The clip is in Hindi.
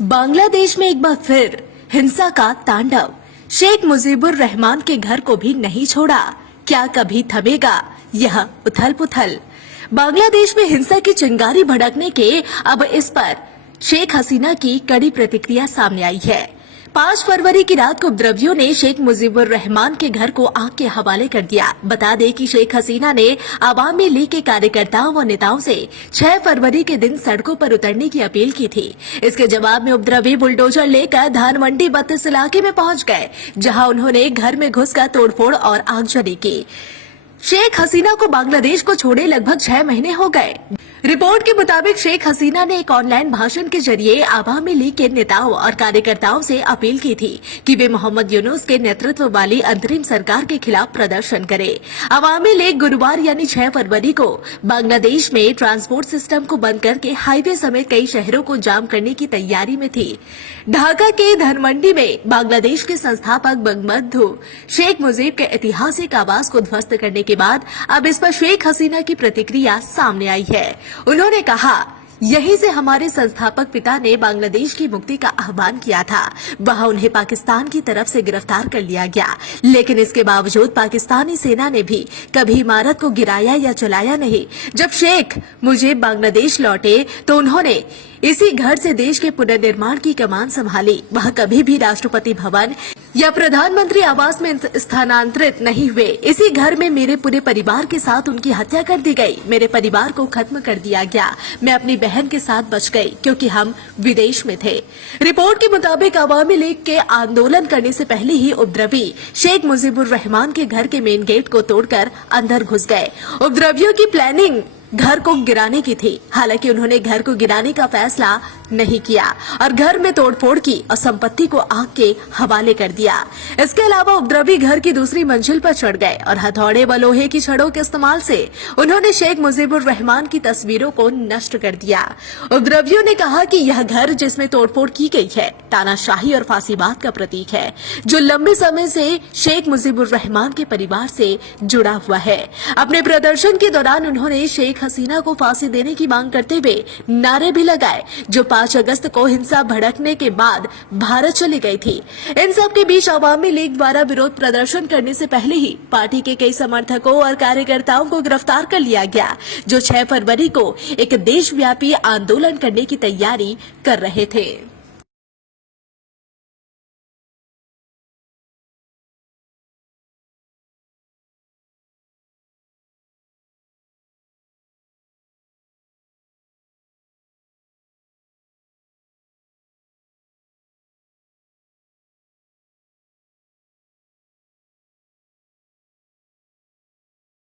बांग्लादेश में एक बार फिर हिंसा का तांडव। शेख मुजीबुर रहमान के घर को भी नहीं छोड़ा। क्या कभी थमेगा यह उथल पुथल? बांग्लादेश में हिंसा की चिंगारी भड़कने के अब इस पर शेख हसीना की कड़ी प्रतिक्रिया सामने आई है। 5 फरवरी की रात को उपद्रवियों ने शेख मुजीबुर रहमान के घर को आग के हवाले कर दिया। बता दें कि शेख हसीना ने आवामी लीग के कार्यकर्ताओं व नेताओं से 6 फरवरी के दिन सड़कों पर उतरने की अपील की थी। इसके जवाब में उपद्रवी बुलडोजर लेकर धानमंडी 32 इलाके में पहुंच गए, जहां उन्होंने घर में घुसकर तोड़फोड़ और आगजनी की। शेख हसीना को बांग्लादेश को छोड़े लगभग 6 महीने हो गए। रिपोर्ट के मुताबिक शेख हसीना ने एक ऑनलाइन भाषण के जरिए आवामी लीग के नेताओं और कार्यकर्ताओं से अपील की थी कि वे मोहम्मद यूनुस के नेतृत्व वाली अंतरिम सरकार के खिलाफ प्रदर्शन करें। आवामी लीग गुरुवार यानी 6 फरवरी को बांग्लादेश में ट्रांसपोर्ट सिस्टम को बंद करके हाईवे समेत कई शहरों को जाम करने की तैयारी में थी। ढाका के धानमंडी में बांग्लादेश के संस्थापक बंगबंधु शेख मुजीब के ऐतिहासिक आवास को ध्वस्त करने के बाद अब इस पर शेख हसीना की प्रतिक्रिया सामने आई है। उन्होंने कहा, यहीं से हमारे संस्थापक पिता ने बांग्लादेश की मुक्ति का आह्वान किया था। वहां उन्हें पाकिस्तान की तरफ से गिरफ्तार कर लिया गया, लेकिन इसके बावजूद पाकिस्तानी सेना ने भी कभी इमारत को गिराया या चलाया नहीं। जब शेख मुजीब बांग्लादेश लौटे तो उन्होंने इसी घर से देश के पुनर्निर्माण की कमान संभाली। वह कभी भी राष्ट्रपति भवन या प्रधानमंत्री आवास में स्थानांतरित नहीं हुए। इसी घर में मेरे पूरे परिवार के साथ उनकी हत्या कर दी गई। मेरे परिवार को खत्म कर दिया गया। मैं अपनी बहन के साथ बच गई क्योंकि हम विदेश में थे। रिपोर्ट के मुताबिक आवामी लीग के आंदोलन करने से पहले ही उपद्रवी शेख मुजीबुर रहमान के घर के मेन गेट को तोड़कर अंदर घुस गए। उपद्रवियों की प्लानिंग घर को गिराने की थी। हालांकि उन्होंने घर को गिराने का फैसला नहीं किया और घर में तोड़फोड़ की और संपत्ति को आग के हवाले कर दिया। इसके अलावा उपद्रवी घर की दूसरी मंजिल पर चढ़ गए और हथौड़े व लोहे की छड़ों के इस्तेमाल से उन्होंने शेख मुजीबुर रहमान की तस्वीरों को नष्ट कर दिया। उपद्रवियों ने कहा कि यह घर जिसमें तोड़फोड़ की गई है तानाशाही और फांसीवाद का प्रतीक है, जो लंबे समय से शेख मुजीबुर रहमान के परिवार से जुड़ा हुआ है। अपने प्रदर्शन के दौरान उन्होंने शेख हसीना को फांसी देने की मांग करते हुए नारे भी लगाए, जो 5 अगस्त को हिंसा भड़कने के बाद भारत चली गई थी। इन सब के बीच आवामी लीग द्वारा विरोध प्रदर्शन करने से पहले ही पार्टी के कई समर्थकों और कार्यकर्ताओं को गिरफ्तार कर लिया गया, जो 6 फरवरी को एक देशव्यापी आंदोलन करने की तैयारी कर रहे थे।